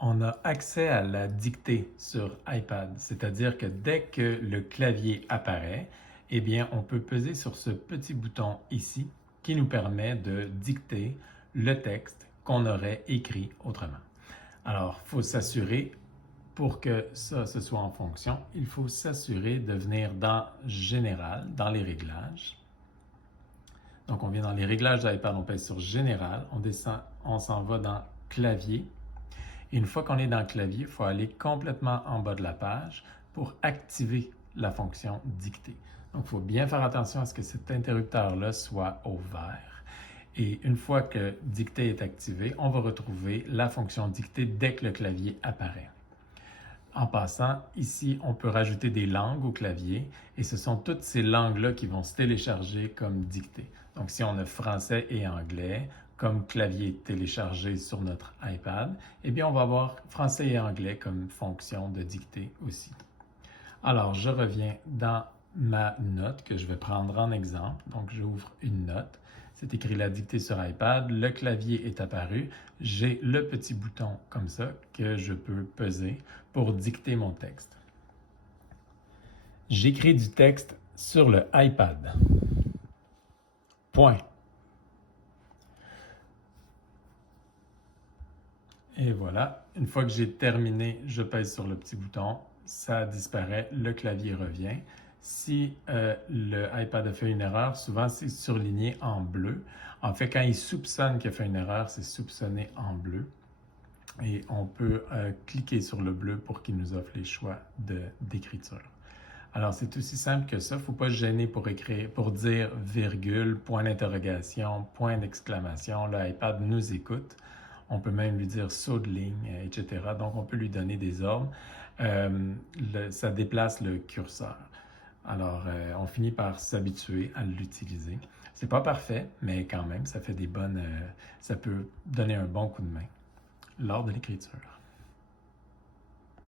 On a accès à la dictée sur iPad, c'est-à-dire que dès que le clavier apparaît, eh bien, on peut peser sur ce petit bouton ici qui nous permet de dicter le texte qu'on aurait écrit autrement. Alors, il faut s'assurer, pour que ça se soit en fonction, il faut s'assurer de venir dans Général, dans les réglages. Donc, on vient dans les réglages d'iPad, on pèse sur Général, on descend, on s'en va dans Clavier. Et une fois qu'on est dans le clavier, il faut aller complètement en bas de la page pour activer la fonction dictée. Donc, il faut bien faire attention à ce que cet interrupteur-là soit au vert. Et une fois que dictée est activée, on va retrouver la fonction dictée dès que le clavier apparaît. En passant, ici, on peut rajouter des langues au clavier et ce sont toutes ces langues-là qui vont se télécharger comme dictée. Donc, si on a français et anglais comme clavier téléchargé sur notre iPad, eh bien, on va avoir français et anglais comme fonction de dictée aussi. Alors, je reviens dans ma note que je vais prendre en exemple. Donc, j'ouvre une note. C'est écrit la dictée sur iPad, le clavier est apparu, j'ai le petit bouton comme ça que je peux peser pour dicter mon texte. J'écris du texte sur le iPad. Point. Et voilà, une fois que j'ai terminé, je pèse sur le petit bouton, ça disparaît, le clavier revient. Si le iPad a fait une erreur, souvent c'est surligné en bleu. En fait, quand il soupçonne qu'il a fait une erreur, c'est soupçonné en bleu. Et on peut cliquer sur le bleu pour qu'il nous offre les choix d'écriture. Alors, c'est aussi simple que ça. Il ne faut pas se gêner pour écrire, pour dire virgule, point d'interrogation, point d'exclamation. L'iPad nous écoute. On peut même lui dire saut de ligne, etc. Donc, on peut lui donner des ordres. Ça déplace le curseur. Alors, on finit par s'habituer à l'utiliser. C'est pas parfait, mais quand même, ça fait ça peut donner un bon coup de main lors de l'écriture.